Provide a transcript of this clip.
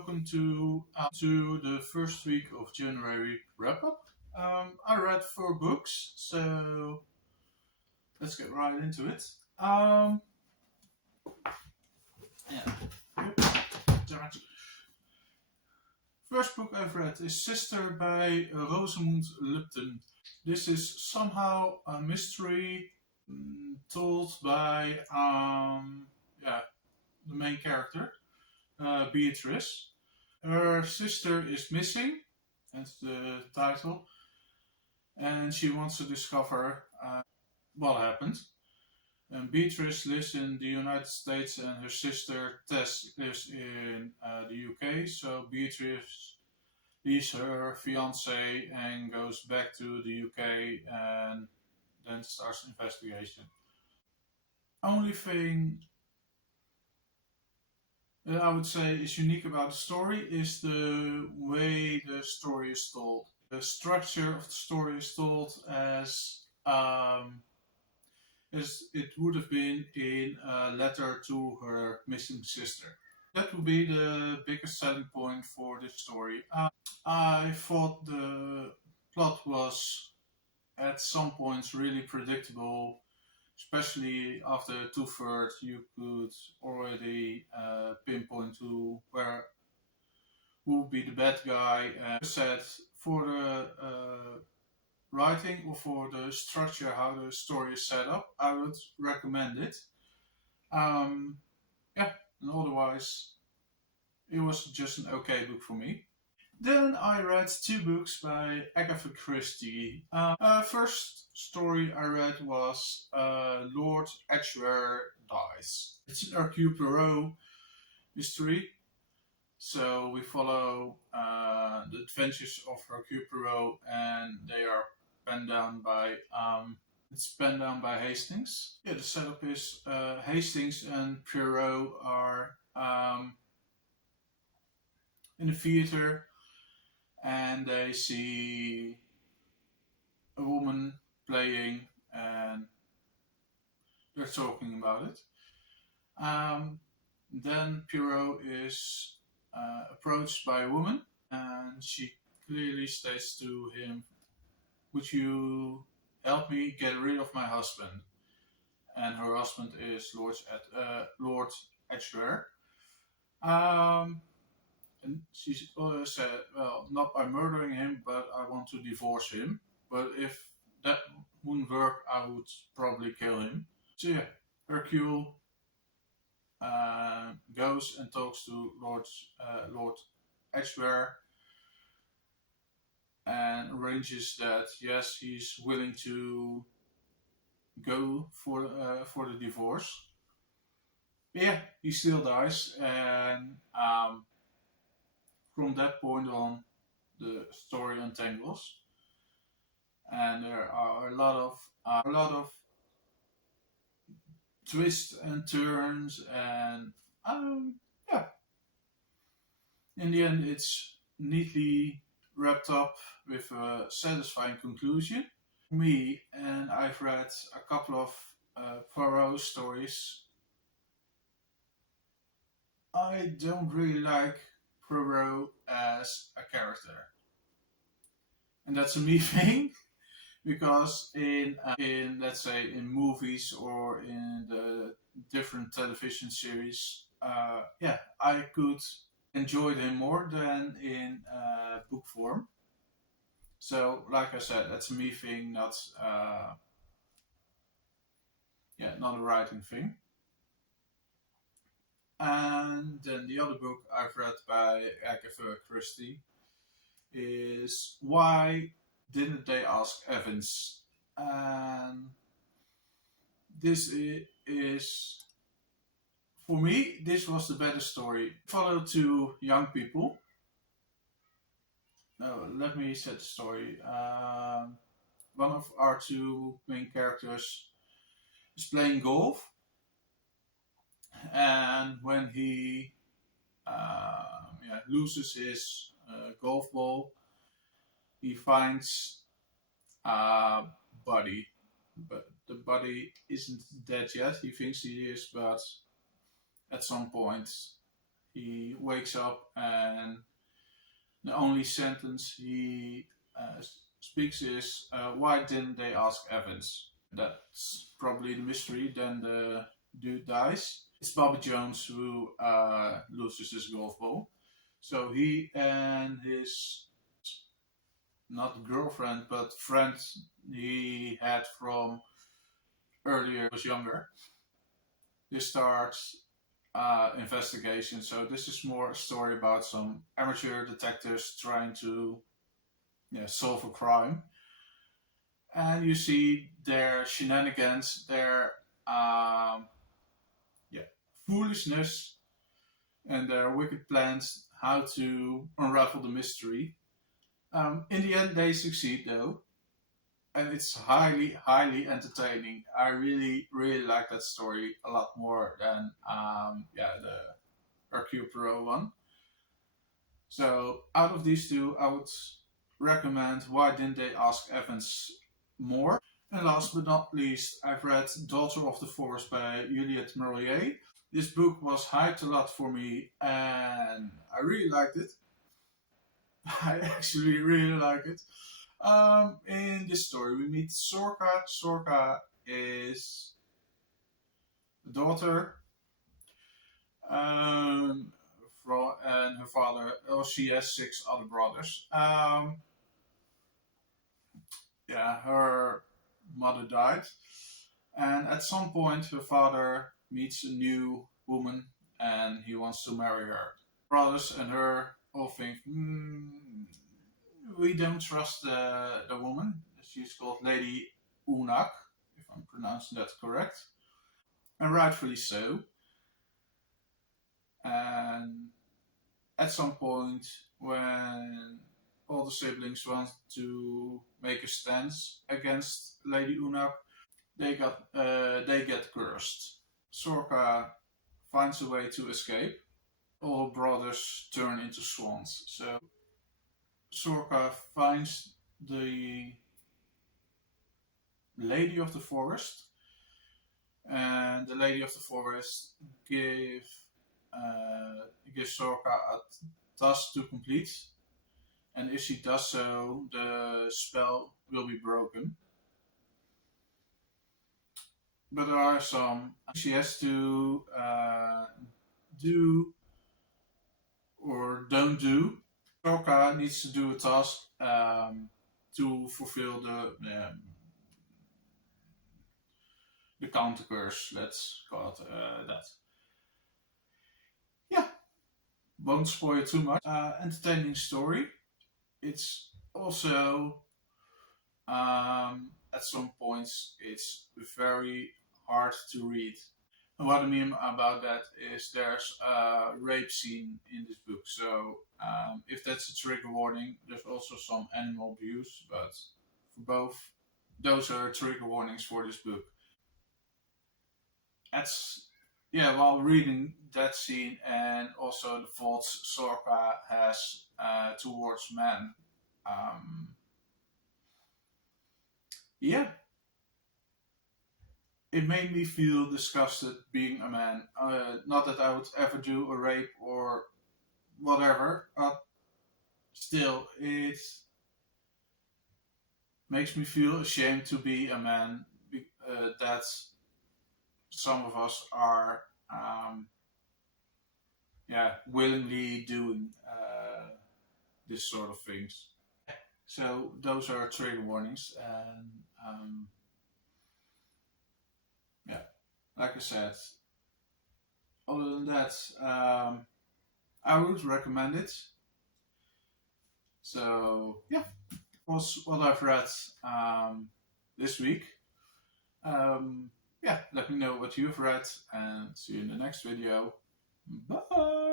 welcome to the first week of January wrap up. I read 4 books, so let's get right into it. Yeah. Damn it. First book I've read is Sister by Rosamund Lupton. This is somehow a mystery told by the main character, Beatrice. Her sister is missing, that's the title, and she wants to discover what happened. And Beatrice lives in the United States, and her sister Tess lives in the UK. So Beatrice leaves her fiance and goes back to the UK, and then starts investigation. Only thing that I would say is unique about the story is the way the story is told. The structure of the story is told as it would have been in a letter to her missing sister. That would be the biggest selling point for this story. I thought the plot was at some points really predictable, especially after 2/3 you could already pinpoint to who would be the bad guy. Said for the writing or for the structure, how the story is set up, I would recommend it. And otherwise, it was just an okay book for me. Then I read 2 books by Agatha Christie. First story I read was Lord Edgware Dies. It's an Hercule Poirot mystery. So we follow the adventures of Hercule Poirot, and they are penned down by Hastings. Yeah, the setup is Hastings and Poirot are in the theater, and they see a woman playing, and they're talking about it. Then Poirot is approached by a woman, and she clearly states to him, "Would you help me get rid of my husband?" And her husband is Lord Edgware. And she said, "Well, not by murdering him, but I want to divorce him. But if that wouldn't work, I would probably kill him." So yeah, Hercule goes and talks to Lord Edgware and arranges that yes, he's willing to go for the divorce. Yeah, he still dies, and from that point on, the story untangles, and there are a lot of twists and turns, and yeah, in the end, it's neatly wrapped up with a satisfying conclusion. Me, and I've read a couple of Poirot stories. I don't really like Poirot as a character, and that's a me thing, because in let's say in movies or in the different television series, I could enjoy them more than in book form. So, like I said, that's a me thing, not not a writing thing. And then the other book I've read by Agatha Christie is Why Didn't They Ask Evans? And this is, for me, this was the better story. Follow 2 young people. No, let me set the story. One of our 2 main characters is playing golf, and when he loses his golf ball, he finds a body, but the body isn't dead yet. He thinks he is, but at some point he wakes up and the only sentence he speaks is, "Why didn't they ask Evans?" That's probably the mystery. Then the dude dies. It's Bobby Jones who loses his golf ball. So he and his not girlfriend but friend he had from earlier was younger. They start investigation. So this is more a story about some amateur detectives trying to solve a crime, and you see their shenanigans, their um, yeah foolishness, and their wicked plans how to unravel the mystery. In the end, they succeed though, and it's highly, highly entertaining. I really, really like that story a lot more than the Hercule Poirot one. So out of these two, I would recommend Why Didn't They Ask Evans more. And last but not least, I've read Daughter of the Forest by Juliet Marillier. This book was hyped a lot for me, and I really liked it. I actually really like it. In this story, we meet Sorka. Sorka is the daughter from, and her father. Oh, she has 6 other brothers. Her mother died, and at some point, her father meets a new woman, and he wants to marry her. Brothers and her all think, we don't trust the woman. She's called Lady Unak, if I'm pronouncing that correct, and rightfully so. And at some point, when all the siblings want to make a stance against Lady Unak, they get cursed. Sorka finds a way to escape. All brothers turn into swans. So Sorka finds the Lady of the Forest, and the Lady of the Forest gives Sorka a task to complete, and if she does so, the spell will be broken. But there are some she has to do or don't do. Sorka needs to do a task to fulfill the counter curse. Let's call it that. Yeah, won't spoil too much. Entertaining story. It's also at some points it's very hard to read. And what I mean about that is there's a rape scene in this book. So if that's a trigger warning, there's also some animal abuse. But for both, those are trigger warnings for this book. That's while reading that scene and also the faults Sorka has towards men. Um, yeah, it made me feel disgusted being a man. Not that I would ever do a rape or whatever, but still, it makes me feel ashamed to be a man. That some of us are, willingly doing this sort of things. So those are trigger warnings, and yeah, like I said, other than that, I would recommend it. So yeah, was what I've read this week. Let me know what you've read, and see you in the next video. Bye.